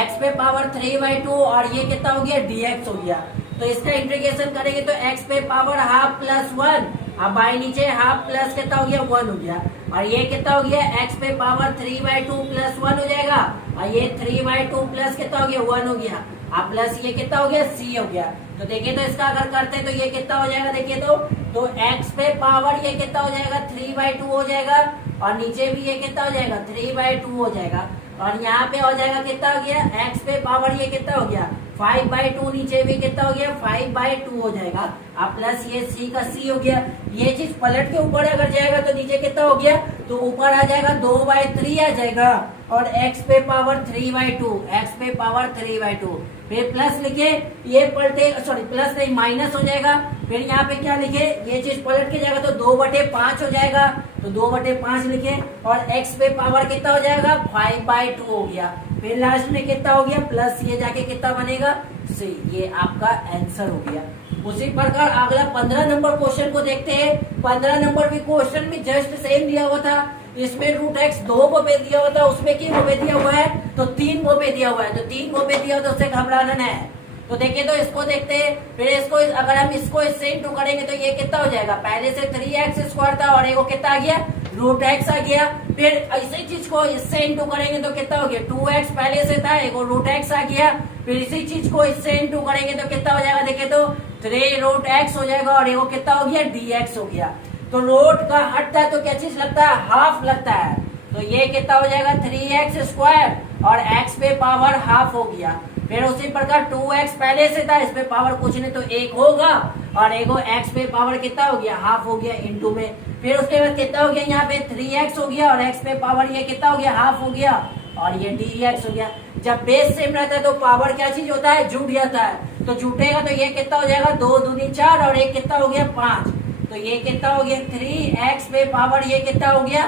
x पे पावर 3/2, और ये कितना हो गया dx हो गया। तो इसका इंटीग्रेशन करेंगे तो x पे पावर हाफ प्लस 1, अब बाई नीचे हाफ प्लस कितना हो गया 1 हो गया, और ये कितना हो गया x पे पावर 3/2 प्लस 1 हो जाएगा, और ये 3/2 प्लस कितना हो गया 1 हो गया, अब प्लस ये कितना हो गया c हो गया। तो देखिए तो इसका अगर करते हैं तो ये कितना हो जाएगा देखिए तो x पे पावर ये कितना हो जाएगा 3/2 हो जाएगा, और नीचे भी ये कितना हो जाएगा 3/2 हो जाएगा, और यहाँ पे हो जाएगा कितना हो गया x पे पावर ये कितना हो गया 5/2, नीचे भी कितना हो गया 5/2 हो जाएगा, अब प्लस ये c का c हो गया। ये चीज पलट के ऊपर अगर जाएगा तो नीचे कितना हो गया, तो ऊपर आ जाएगा 2/3 आ जाएगा, और x पे पावर 3/2, x पे पावर 3/2। फिर प्लस लिखे, ये पलटे, सॉरी प्लस नहीं माइनस हो जाएगा। फिर यहाँ पे क्या लिखे, ये चीज पलट के जाएगा तो 2/5 हो जाएगा, तो 2/5 लिखे। और x पे पावर कितना हो जाएगा, 5/2 हो गया। फिर लास्ट में कितना हो गया, प्लस ये जाके कितना बनेगा, सी। ये आपका आंसर हो गया। उसी प्रकार अगला 15 नंबर क्वेश्चन को देखते हैं। 15 नंबर भी क्वेश्चन में जस्ट सेम दिया हुआ था। इसमें √x 2 पे दिया हुआ था, उसमें किन पे दिया हुआ है, तो 3 पे दिया हुआ है। तो 3 पे दिया हुआ तो उससे घबराना नहीं है। तो देखिए, तो इसको देखते हैं। फिर इसको अगर हम इसको इससे इंटू करेंगे तो ये कितना हो जाएगा, पहले से 3x² था और एक कितना आ गया, √x आ गया। फिर इसी चीज को इससे इंटू करेंगे तो कितना हो गया, 2x पहले से था, एक √x आ गया। फिर इसी चीज को इससे इंटू करेंगे तो कितना हो जाएगा, देखिए तो 3√x हो जाएगा और एक कितना हो गया, dx हो गया। तो रूट का हटता है तो क्या चीज लगता है, हाफ लगता है। तो ये कितना हो जाएगा, 3x² और x पे पावर हाफ हो गया। फिर उसी प्रकार 2x पहले से था, इस पे पावर कुछ नहीं तो 1 होगा और एगो x पे पावर कितना हो गया, हाफ हो गया इंटू में। फिर उसके बाद कितना हो गया, यहाँ पे 3x हो गया और x पे पावर ये कितना हो गया, हाफ हो गया और ये dx हो गया। जब बेस सेम रहता है तो पावर क्या चीज होता है, जुड़ जाता है। तो जुटेगा तो ये कितना हो जाएगा, 2 दूनी 4 और एक कितना हो गया, 5। तो ये कितना हो गया, 3x पे पावर ये कितना हो गया,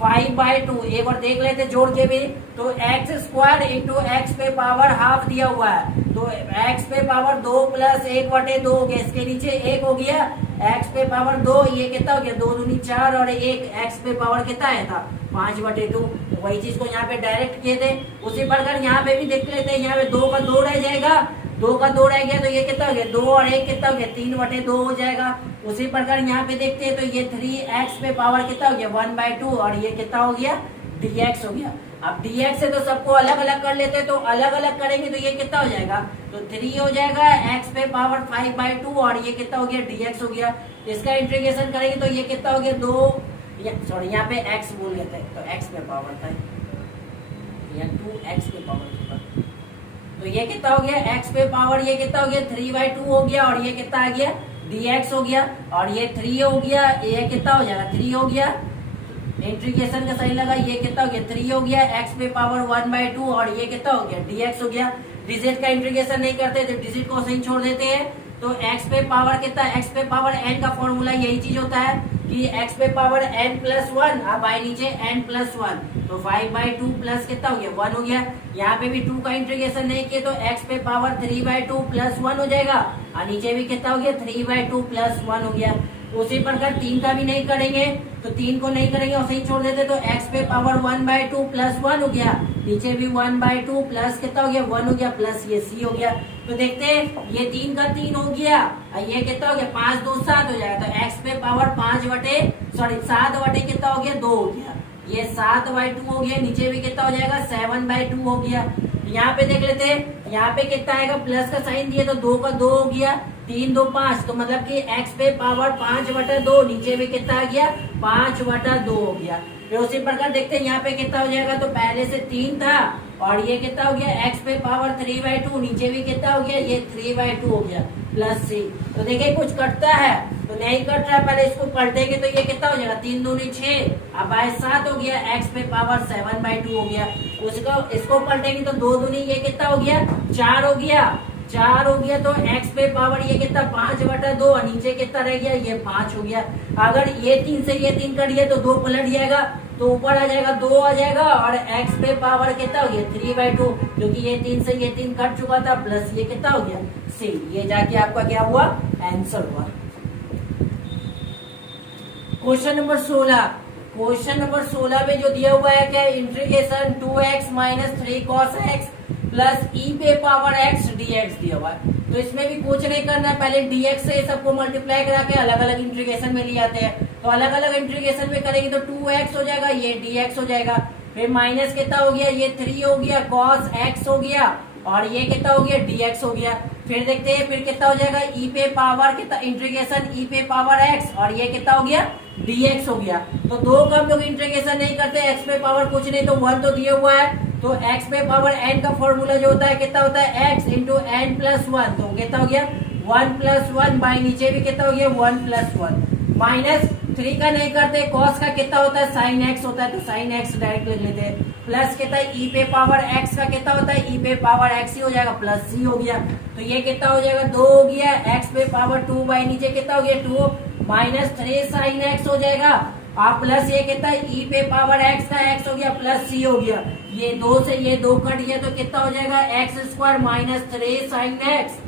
5/2। एक बार देख लेते जोड़ के भी, तो x² इंटू x पे पावर हाफ दिया हुआ है। तो x पे पावर 2 प्लस 1/2 हो गया, इसके नीचे 1 हो गया, x पे पावर 2, ये कितना हो गया, 2 दूनी 4 और एक x पे पावर कितना आया था, 5/2। वही चीज को यहाँ पे डायरेक्ट किए थे। उसी प्रकार यहाँ पे भी देख लेते हैं, यहाँ पे 2 का 2 रह जाएगा, 2 का 2 रह गया तो ये कितना हो गया, 2 और 1 कितना हो गया, 3/2 हो जाएगा। उसी प्रकार यहाँ पे देखते हैं तो ये 3x पे पावर कितना हो गया, 1/2 और ये कितना हो गया, dx हो गया। अब dx से तो सबको अलग अलग कर लेते हैं, तो अलग अलग करेंगे तो ये कितना हो जाएगा, तो 3 हो जाएगा, x पे पावर 5/2 और ये कितना हो गया, dx हो गया। इसका इंटीग्रेशन करेंगे तो ये कितना हो गया, 2, सॉरी यहाँ पे x बोल गए थे तो x पे पावर था, यहाँ 2x पे पावर था। तो ये कितना हो गया, x पे पावर ये कितना हो गया, 3/2 हो गया और ये कितना आ गया, dx हो गया। और ये 3 हो गया, ये कितना हो जाएगा, 3 हो गया, इंटीग्रेशन का सही लगा, ये कितना हो गया, 3 हो गया, x पे पावर 1/2 और ये कितना हो गया, dx हो गया। डिजिट का इंटीग्रेशन नहीं करते तो डिजिट को सही छोड़ देते हैं। तो x पे पावर कितना, x पे पावर n का फॉर्मूला यही चीज होता है कि x पे पावर n+1, अब बाई नीचे n+1, तो 5/2 प्लस कितना हो गया, 1 हो गया। यहाँ पे भी 2 का इंटीग्रेशन नहीं किया तो x पे पावर 3/2 प्लस 1 हो जाएगा और नीचे भी कितना हो गया, 3/2 प्लस 1 हो गया। उसी प्रकार 3 का भी नहीं करेंगे, तो 3 को नहीं करेंगे और सही छोड़ देते तो x पे पावर 1/2 प्लस 1 हो गया, नीचे भी 1/2 प्लस कितना हो गया, 1 हो गया, प्लस ये c हो गया। तो देखते हैं ये 3 का 3 हो गया और ये कितना हो गया, 5 2 7 हो जाएगा। तो x पे पावर 7 कितना हो गया, 2 हो गया, ये 7/2 हो गया, नीचे भी कितना हो जाएगा, 7/2 हो गया। यहाँ पे देख लेते हैं, यहाँ पे कितना आएगा, प्लस का साइन दिया तो 2 का 2 हो गया, 3 2 5, तो मतलब कि x पे पावर 5/2, नीचे भी कितना आ गया, 5/2 हो गया। फिर उसी प्रकार देखते हैं यहाँ पे कितना हो जाएगा, तो पहले से 3 था और ये कितना हो गया, x पे पावर 3/2, नीचे भी कितना हो गया, ये 3/2 हो गया, प्लस c। तो देखिए कुछ कटता है तो नहीं कट रहा है, पहले इसको पलटेंगे तो ये कितना हो जाएगा, 3 दूनी 6, अब 7 हो गया, x पे पावर 7/2 हो गया। इसको पलटेंगे तो 2 दूनी ये कितना हो गया, 4 हो गया, 4 हो गया। तो x पे पावर ये कितना, 5/2 और नीचे कितना रह गया, ये 5 हो गया। अगर ये 3 से ये 3 कट गया तो 2 पलट जाएगा, तो ऊपर आ जाएगा 2 आ जाएगा और x पे पावर कितना हो गया, 3/2, क्योंकि ये 3 से ये 3 कट चुका था, प्लस ये कितना हो गया, c। ये जाके आपका क्या हुआ, आंसर हुआ। क्वेश्चन नंबर 16, क्वेश्चन नंबर 16 में जो दिया हुआ है क्या, integration 2x - 3 cos x plus e पे पावर x dx दिया हुआ है। तो इसमें भी कुछ नहीं करना है, पहले dx से सबको मल्टीप्लाई करा के अलग अलग इंटीग्रेशन में ले आते हैं। तो अलग अलग इंटीग्रेशन में करेंगे तो 2x हो जाएगा, ये dx हो जाएगा। फिर माइनस कितना हो गया, ये 3 हो गया, cos x हो गया और ये कितना हो गया, dx हो गया। फिर देखते हैं फिर कितना हो जाएगा, e पे पावर कितना, इंटीग्रेशन e पे पावर x और ये कितना हो गया, dx हो गया। तो 2 का हम लोग इंटीग्रेशन नहीं करते, x पे पावर कुछ नहीं तो 1 तो दिया हुआ है, तो x पे पावर n का फॉर्मूला जो होता है कितना होता है, x इंटू n+1, तो कितना हो गया 1+1, बाई नीचे भी कितना हो गया 1+1, माइनस 3 का नहीं करते, cos का कितना होता है sin x होता है, तो sin x डायरेक्ट लिख लेते हैं। प्लस कितना है e पे पावर x का कितना होता है, e पे पावर x ही हो जाएगा, प्लस c हो गया। तो ये कितना हो जाएगा 2 हो गया, x पे पावर 2 बाई नीचे कितना हो गया 2 माइनस 3 sin x हो जाएगा। आप प्लस ये कितना है e पे पावर x का x हो गया प्लस c हो गया। ये 2 से ये 2 कट गया तो कितना हो जाएगा x square minus 3 sin x।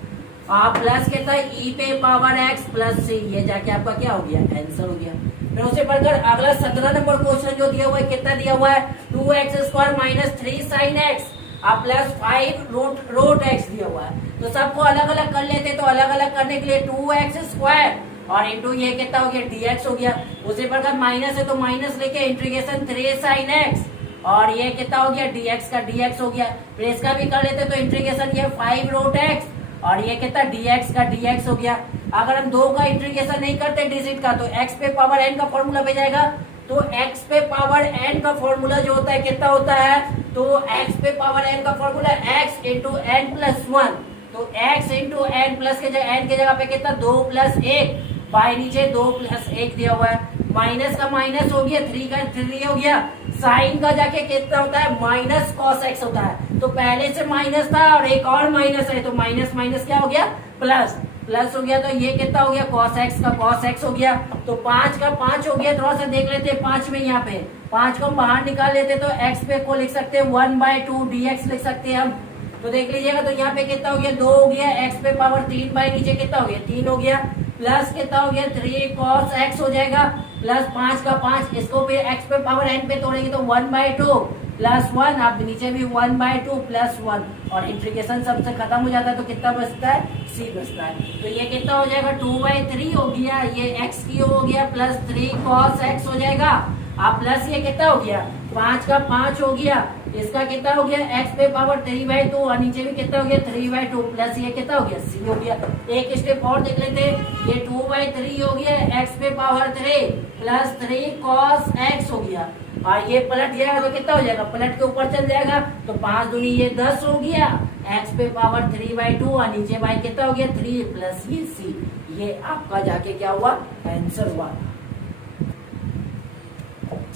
आप प्लस कितना है e पे पावर x प्लस c, ये जाके आपका क्या हो गया आंसर हो गया। फिर उससे बढ़कर अगला 17 नंबर क्वेश्चन जो दिया हुआ है कितना दिया हुआ है 2x square minus 3 sin x आप प्लस 5 रूट x दिया हुआ है। तो सबको अलग अलग कर लेते, तो अलग अलग करने के लिए 2x स्क्वायर और इंटू ये कितना हो गया dx हो गया। उसे बढ़कर माइनस है तो माइनस लेके इंटीग्रेशन 3 sin x और ये कितना हो गया dx का dx हो गया। फिर इसका भी कर लेते तो इंटीग्रेशन ये 5 रूट x और ये कितना dx का dx हो गया। अगर हम 2 का इंटीग्रेशन नहीं करते डिजिट का तो x पे पावर n का फॉर्मूला पे जाएगा। तो x पे पावर n का फॉर्मूला जो होता है कितना होता है, तो x पे पावर n का formula x into n plus 1। तो x इंटू n प्लस के जगह n के जगह पे कितना 2 प्लस 1 बाई नीचे 2 प्लस 1 दिया हुआ है। माइनस का माइनस हो गया 3 का 3 हो गया। साइन का जाके कितना होता है माइनस कॉस एक्स होता है। तो पहले से माइनस था और एक और माइनस है तो माइनस माइनस क्या हो गया प्लस, प्लस हो गया। तो ये कितना हो गया कॉस एक्स का कॉस एक्स हो गया। तो 5 का 5 हो गया। थोड़ा सा देख लेते हैं 5 में, यहाँ पे 5 को बाहर निकाल लेते तो x पे को लिख सकते हैं 1/2 dx लिख सकते हैं हम। तो देख लीजिएगा तो यहाँ पे कितना हो गया 2 हो गया, x पे पावर 3 बाई नीचे कितना हो गया 3 हो गया, प्लस कितना हो गया 3 cos x हो जाएगा, प्लस 5 का 5 इसको भी x पे पावर n पे तोड़ेंगे तो 1/2 प्लस 1 आप नीचे भी 1/2 प्लस 1 और इंटीग्रेशन सबसे खत्म हो जाता है तो कितना बचता है c बचता है। तो ये कितना हो जाएगा 2/3 हो गया, ये x की हो गया प्लस 3 cos x हो जाएगा। आप प्लस ये कितना हो गया 5 का 5 हो गया, इसका कितना हो गया x पे पावर 3/2 और नीचे भी कितना हो गया 3/2 प्लस ये कितना हो गया c हो गया। एक स्टेप और देख लेते हैं, ये 2/3 हो गया x पे पावर 3 प्लस 3 cos x हो गया और ये पलट जाएगा तो कितना हो जाएगा पलट के ऊपर चल जाएगा तो 5 दूनी ये 10 हो गया, x पे पावर 3/2 और नीचे बाई कितना हो गया 3 प्लस ये c। ये आपका जाके क्या हुआ आंसर हुआ।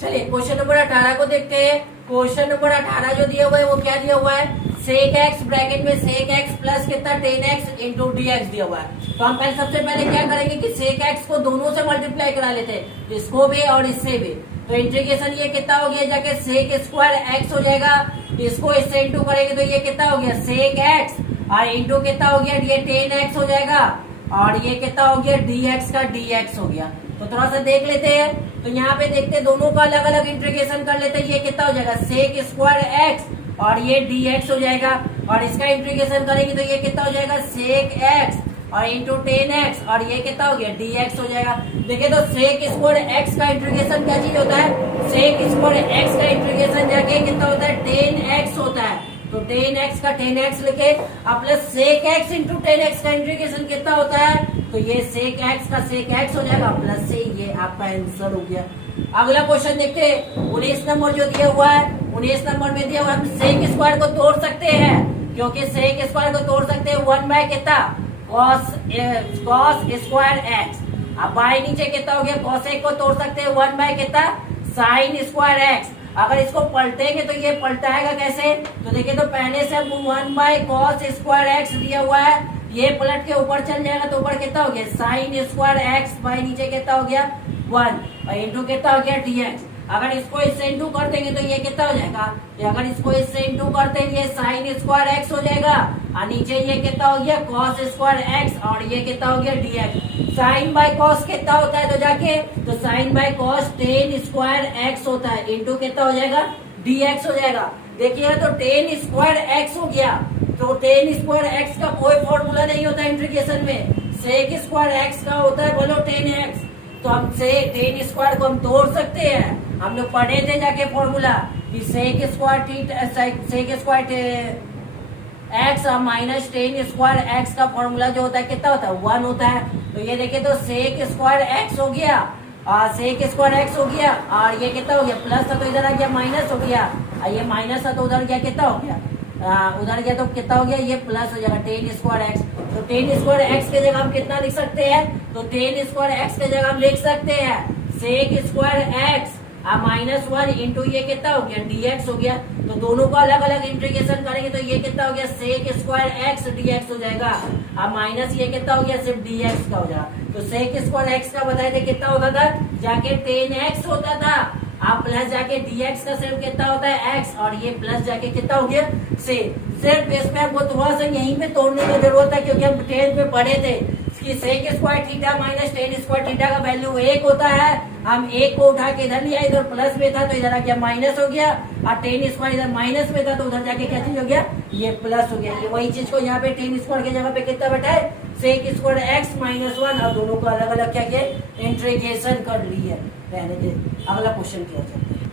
चलिए क्वेश्चन नंबर 18 को देखते हैं। क्वेश्चन नंबर 18 जो दिया हुआ है वो क्या दिया हुआ है sec x ब्रैकेट में sec x प्लस कितना 10x इंटू dx दिया हुआ है। तो हम पहले सबसे पहले क्या करेंगे कि sec x को दोनों से मल्टीप्लाई करा लेते हैं, इसको भी और इससे भी। तो इंटीग्रेशन ये कितना हो गया जाके sec स्क्वायर x हो जाएगा, इसको इससे इंटू करेंगे तो ये कितना हो गया sec x और इंटू कितना हो गया ये 10x हो जाएगा और ये कितना हो गया dx का dx हो गया। तो थोड़ा सा देख लेते हैं, तो यहाँ पे देखते हैं दोनों का अलग अलग इंटीग्रेशन कर लेते हैं। ये कितना हो जाएगा sec स्क्वायर x और ये dx हो जाएगा और इसका इंटीग्रेशन करेंगे तो ये कितना हो जाएगा sec x और इंटू 10x और ये कितना हो गया dx हो जाएगा। देखिए तो sec स्क्वायर x का इंटीग्रेशन क्या चीज होता है, sec स्क्वायर x का इंटीग्रेशन जाके कितना होता है 10x होता है। तो 10x का 10x लिखे अब plus sec x into 10x का इंटीग्रेशन कितना होता है, तो ये sec x का sec x हो जाएगा प्लस से ये आपका आंसर हो गया। अगला क्वेश्चन देखते हैं 19 नंबर जो दिया हुआ है। 19 नंबर में दिया हुआ है हम sec स्क्वायर को तोड़ सकते हैं, क्योंकि sec स्क्वायर को तोड़ सकते हैं 1 बाय कितना cos स्क्वायर x। अब बाई नीचे कितना हो गया cos x को तोड़ सकते हैं 1 बाय कितना sin स्क्वायर x। अगर इसको पलटेंगे तो ये पलटाएगा कैसे, तो देखिए तो पहले से 1 बाय cos स्क्वायर x दिया हुआ है, ये पलट के ऊपर चल जाएगा तो ऊपर कितना हो गया sin स्क्वायर x बाई नीचे कितना हो गया 1 और इंटू कितना हो गया dx। अगर इसको इससे इंटू कर देंगे तो ये कितना हो जाएगा, अगर इसको इससे इंटू करते हैं ये sin स्क्वायर x हो जाएगा और नीचे ये कितना हो गया cos स्क्वायर x और ये कितना हो गया dx। sin बाय cos कितना होता है तो जाके तो sin by cos tan square x होता है इंटू कितना हो जाएगा dx हो जाएगा। देखिएगा तो tan स्क्वायर x हो गया, तो tan स्क्वायर x का कोई फॉर्मूला नहीं होता इंटीग्रेशन में, sec स्क्वायर x का होता है बोलो tan x। तो हम से tan स्क्वायर को हम तोड़ सकते हैं, हम लोग पढ़े थे जाके फॉर्मूला कि sec स्क्वायर x और माइनस tan स्क्वायर x का फॉर्मूला जो होता है कितना होता है 1 होता है। तो ये देखिए तो sec स्क्वायर x हो गया और sec स्क्वायर x हो गया और ये कितना हो गया प्लस था तो इधर आ गया माइनस हो गया और ये माइनस था तो उधर गया कितना हो गया उधर गया तो कितना हो गया ये प्लस हो जाएगा tan स्क्वायर x। तो tan स्क्वायर x के जगह हम कितना लिख सकते हैं, तो tan स्क्वायर x के जगह हम लिख सकते हैं सेक स्क्वायर एक्स -1 इंटू ये कितना हो गया dx हो गया। तो दोनों को अलग अलग इंटीग्रेशन करेंगे तो ये कितना हो गया सेक स्क्वायर एक्स dx हो जाएगा। अब माइनस ये कितना हो गया सिर्फ dx का हो जाएगा। तो सेक स्क्वायर एक्स का बताए थे कितना होता था जाके 10x होता था। अब प्लस जाके dx का सिर्फ कितना होता है x और ये प्लस जाके कितना हो गया से। सिर्फ इसमें आपको थोड़ा सा यहीं पे तोड़ने की जरूरत है क्योंकि हम 10 पे पढ़े थे कि sec square theta minus tan square theta का वैल्यू 1 होता है। हम 1 को उठा के इधर लिया, इधर प्लस में था तो इधर आ गया माइनस हो गया, और टेन स्क्वायर इधर माइनस में था तो उधर जाके क्या चीज हो गया ये प्लस हो गया। ये वही चीज को यहाँ पे टेन स्क्वायर की जगह पे कितना बैठा है सेक स्क्वायर एक्स -1 और दोनों को अलग अलग क्या किया इंटीग्रेशन कर ली है। रहने दे, अगला क्वेश्चन किया जाता है।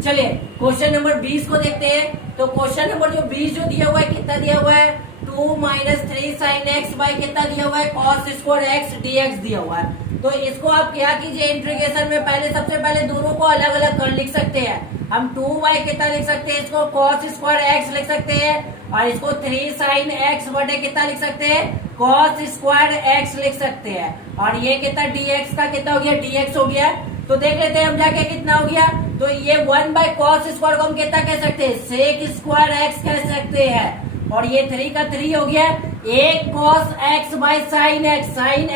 चलिए क्वेश्चन नंबर 20 को देखते हैं। तो क्वेश्चन नंबर जो 20 जो दिया हुआ है कितना दिया हुआ है 2 - 3 sin x बाई कितना दिया हुआ है cos स्क्वायर x dx दिया हुआ है। तो इसको आप क्या कीजिए इंटीग्रेशन में पहले सबसे पहले दोनों को अलग अलग कर लिख सकते हैं। हम 2y कितना लिख सकते हैं इसको cos स्क्वायर x लिख सकते हैं और इसको 3 sin x बटे कितना लिख सकते हैं cos स्क्वायर x लिख सकते हैं। और ये कितना dx का कितना हो गया dx हो गया। तो देख लेते हैं हम जाके कितना हो गया। तो ये 1 बाय cos स्क्वायर को हम कितना कह सकते हैं सेक स्क्वायर x कह सकते हैं। और ये 3 का 3 हो गया। एक cos x by sin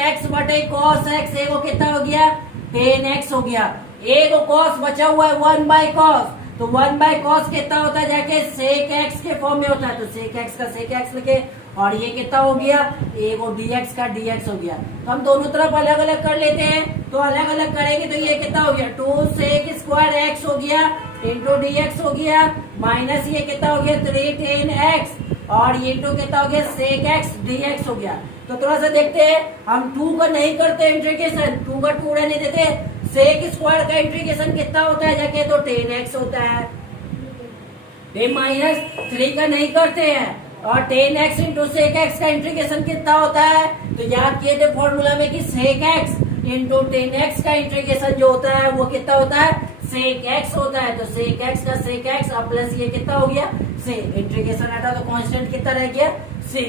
x बटे cos x एक कितना हो गया 10x हो गया। एक cos बचा हुआ है 1 बाय cos, तो 1 बाय cos कितना होता है जाके सेक x के फॉर्म में होता है तो सेक x का सेक x लिखे। और ये कितना हो गया एक dx का dx हो गया। तो हम दोनों तरफ अलग अलग कर लेते हैं। तो अलग अलग करेंगे तो ये कितना हो गया 2 सेक स्क्वायर x हो गया इंटू dx हो गया माइनस ये कितना हो गया 3 10x और ये इंटू कितना हो गया सेक x dx हो गया। तो थोड़ा सा देखते हैं हम 2 का नहीं करते इंटीग्रेशन, 2 का 2 रहने देते। सेक स्क्वायर का इंटीग्रेशन कितना होता है जाके तो 10x होता है। माइनस 3 का नहीं करते हैं और 10x इंटू सेक एक्स का इंटीग्रेशन कितना होता है तो याद किए थे फॉर्मूला में कि सेक एक्स इंटू 10x का इंटीग्रेशन जो होता है वो कितना होता है सेक एक्स होता है। तो सेक एक्स का सेक एक्स और प्लस ये कितना हो गया से इंटीग्रेशन हटा तो कांस्टेंट कितना रह गया सी।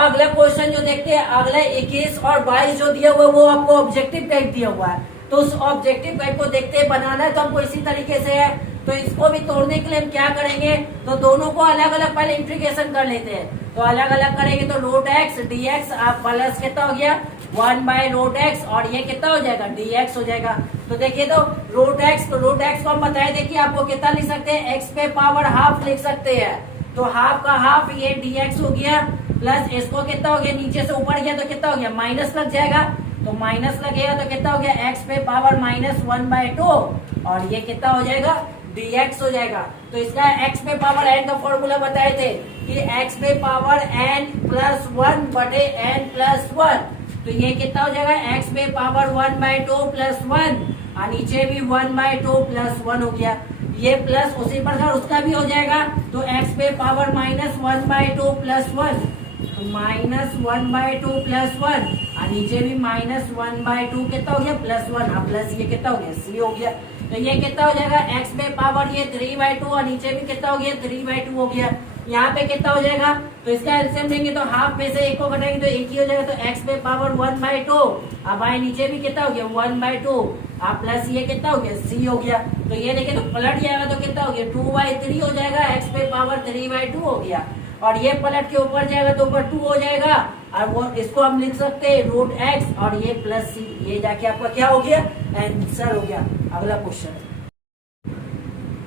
अगला क्वेश्चन जो देखते हैं अगला 21 और 22 जो दिया हुआ है वो आपको ऑब्जेक्टिव टाइप दिया हुआ है। तो उस ऑब्जेक्टिव टाइप को देखते हैं बनाना तो हमको इसी तरीके से है। तो इसको भी तोड़ने के लिए हम क्या करेंगे तो दोनों को अलग अलग पहले इंटीग्रेशन कर लेते हैं। तो अलग अलग करेंगे तो रूट एक्स dx आप प्लस कितना हो गया 1 बाय रूट एक्स और ये कितना हो जाएगा dx हो जाएगा। तो देखिए तो रूट एक्स को हम बताए थे कि आपको कितना लिख सकते हैं x पे पावर हाफ लिख सकते हैं। तो हाफ का हाफ ये dx हो गया प्लस इसको कितना हो गया नीचे से ऊपर गया तो कितना हो गया माइनस लग जाएगा। तो माइनस लगेगा तो कितना हो गया x पे पावर -1/2 और ये कितना हो जाएगा dx हो जाएगा। तो इसका x पे पावर n का फॉर्मूला बताए थे कि x पे पावर n प्लस 1 बटे n प्लस 1। तो ये कितना हो जाएगा x पे पावर 1/2 प्लस 1 और नीचे भी 1/2 प्लस 1 हो गया। ये प्लस उसी प्रकार उसका भी हो जाएगा तो x पे पावर -1/2 प्लस 1 तो -1/2 प्लस 1 और नीचे भी -1/2 कितना हो गया प्लस 1 और प्लस ये कितना हो गया c हो गया। तो ये कितना हो जाएगा x पे पावर ये 3/2 और नीचे भी कितना हो गया 3/2 हो गया। यहाँ पे कितना हो जाएगा तो इसका एलसीएम लेंगे तो हाफ में से एक को घटाएंगे तो एक ही हो जाएगा। तो x पे पावर 1/2 अब भाई नीचे भी कितना हो गया 1/2 और प्लस ये कितना हो गया c हो गया। तो ये देखिए तो पलट जाएगा तो कितना हो गया 2/3 हो जाएगा x पे पावर 3/2 हो गया। और ये पलट के ऊपर जाएगा तो ऊपर 2 हो जाएगा और वो इसको हम लिख सकते हैं रूट एक्स और ये प्लस सी। ये जाके आपका क्या हो गया आंसर हो गया। अगला क्वेश्चन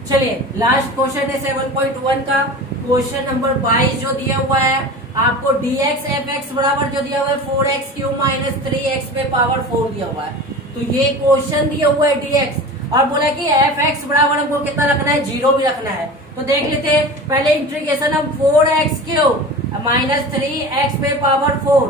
चलिए लास्ट क्वेश्चन है 7.1 का क्वेश्चन नंबर 22 जो दिया हुआ है आपको dx fx बराबर जो दिया हुआ है 4x³ माइनस 3x पे पावर 4 दिया हुआ है। तो ये क्वेश्चन दिया हुआ है dx और बोला कि fx बराबर हमको कितना रखना है 0 भी रखना है। तो देख लेते हैं पहले इंटीग्रेशन हम 4x³ माइनस 3x पे पावर 4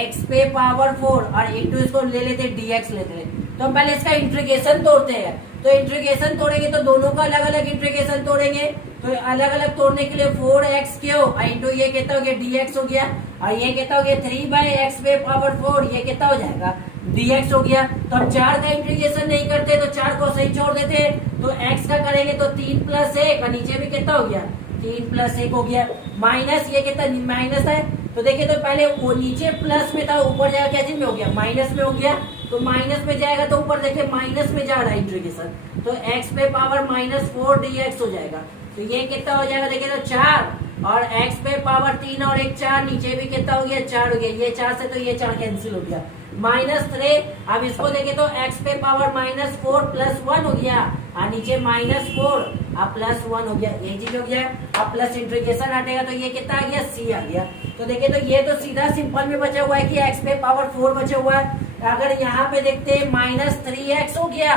x पे पावर 4 और इंटू इसको ले लेते dx लेते हैं। तो हम पहले इसका इंटीग्रेशन तोड़ते हैं। तो इंटीग्रेशन तोड़ेंगे तो दोनों का अलग अलग इंटीग्रेशन तोड़ेंगे। तो अलग अलग तोड़ने के लिए 4x³ इंटू ये कितना हो गया dx हो गया और ये कितना हो गया 3/x पे पावर 4 ये कितना हो जाएगा dx हो गया। तो हम 4 का इंटीग्रेशन नहीं करते तो 4 को सही छोड़ देते। तो x का करेंगे तो 3 + 1 और नीचे भी कितना हो गया 3 + 1 हो गया। माइनस ये कितना माइनस है तो देखिए तो पहले वो नीचे प्लस में था, ऊपर जाएगा क्या चीज में हो गया, माइनस में हो गया। तो माइनस में जाएगा तो ऊपर देखिए माइनस में जा रहा है इंटीग्रेशन, तो x पे पावर -4 dx हो जाएगा। तो ये कितना हो जाएगा, देखिए तो 4 और x पे पावर 3 और 1 4, नीचे भी कितना हो गया 4 हो गया। ये 4 से तो ये 4 कैंसिल हो गया, -3। अब इसको देखे तो x पे पावर -4 + 1 हो गया, और नीचे -4 अब +1 हो गया, ये चीज हो गया। अब प्लस इंटीग्रेशन हटेगा तो ये कितना आ गया, c आ गया। तो देखिए तो ये तो सीधा सिंपल में बचा हुआ है कि x पे पावर 4 बचा हुआ है। अगर यहाँ पे देखते हैं -3x हो गया,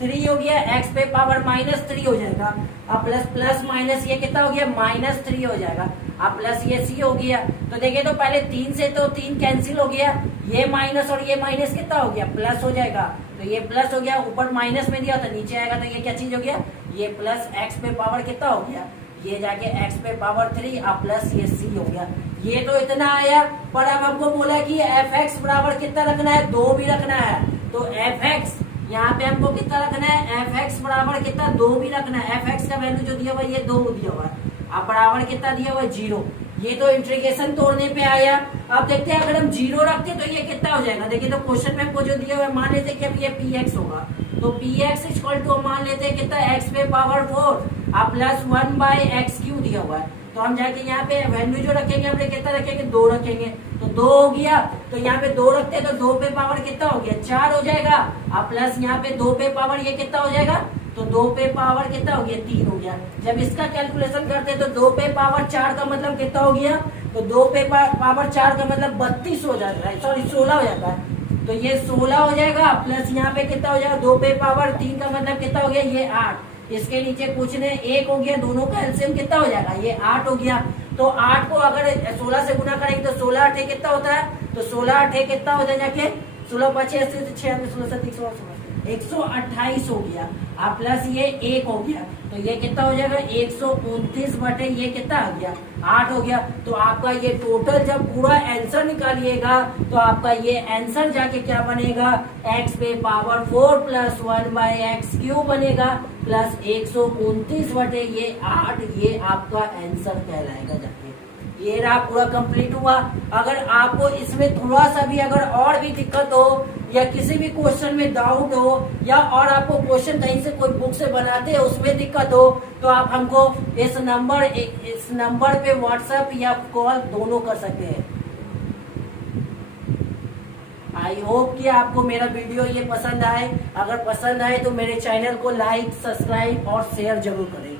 3 हो गया, x पे पावर -3 हो जाएगा। अब प्लस प्लस माइनस ये कितना हो गया, -3 हो जाएगा। अब प्लस ये c हो गया। तो देखिए तो पहले 3 से तो 3 कैंसिल हो गया, ये माइनस और ये माइनस कितना हो गया, प्लस हो जाएगा। तो ये प्लस हो गया, ऊपर माइनस में दिया तो नीचे आएगा, तो ये क्या चीज हो गया, ये प्लस x पे पावर कितना हो गया, ये जाके x पे पावर 3 और प्लस ये c हो गया। ये तो इतना आया, पर अब हमको बोला कि fx बराबर कितना रखना है, 2 भी रखना है। तो fx यहाँ पे हमको कितना रखना है, fx बराबर कितना, 2 भी रखना है। fx का वैल्यू जो दिया हुआ है ये 2 दिया हुआ है, अब बराबर कितना दिया हुआ है, 0। ये तो इंटीग्रेशन तोड़ने पे आया। अब देखते हैं अगर हम 0 रखते तो ये कितना हो जाएगा। देखिए तो क्वेश्चन में हमको जो दिया हुआ है, मान लेते हैं कि अब ये px होगा, तो px इक्वल टू मान लेते हैं कितना, x पे पावर 4 अब प्लस 1/x³ दिया हुआ है। तो हम जाके यहाँ पे वैल्यू जो रखेंगे हमने कितना रखेंगे, 2 रखेंगे, तो 2 हो गया। तो यहाँ पे 2 रखते हैं तो 2 पे पावर कितना हो गया, 4 हो जाएगा। अब प्लस यहाँ पे 2 पे पावर ये कितना हो जाएगा, तो 2 पे पावर कितना हो गया, 3 हो गया। जब इसका कैलकुलेशन करते हैं तो 2 पे पावर 4 का मतलब कितना हो गया, तो 2 पे पावर 4 का मतलब 32 हो जाता है, सॉरी 16 हो जाता है। तो ये 16 हो जाएगा, प्लस यहाँ पे कितना हो जाएगा, 2 पे पावर 3 का मतलब कितना हो गया, ये 8। इसके नीचे कुछ ने 1 हो गया, दोनों का एलसीएम कितना हो जाएगा, ये 8 हो गया। तो 8 को अगर 16 से गुना करेंगे तो 16 8 कितना होता है, तो 16 8 कितना होता है, जाके 16 5 86 16 128 हो गया। अब प्लस ये 1 हो गया, तो ये कितना हो जाएगा, 129 बटे ये कितना आ गया, 8 हो गया। तो आपका ये टोटल जब पूरा आंसर निकालिएगा तो आपका ये आंसर जाके क्या बनेगा, x पे पावर 4 + 1/x³ बनेगा, प्लस 129 बटे ये 8, ये आपका आंसर कहलाएगा। जाके ये रहा पूरा कंप्लीट हुआ। अगर आपको इसमें थोड़ा सा भी अगर और भी दिक्कत हो या किसी भी क्वेश्चन में डाउट हो, या और आपको क्वेश्चन कहीं से कोई बुक से बनाते हैं उसमें दिक्कत हो, तो आप हमको इस नंबर पे व्हाट्सएप या कॉल दोनों कर सकते हैं। आई होप कि आपको मेरा वीडियो ये पसंद आए। अगर पसंद आए तो मेरे चैनल को लाइक, सब्सक्राइब और शेयर जरूर करें।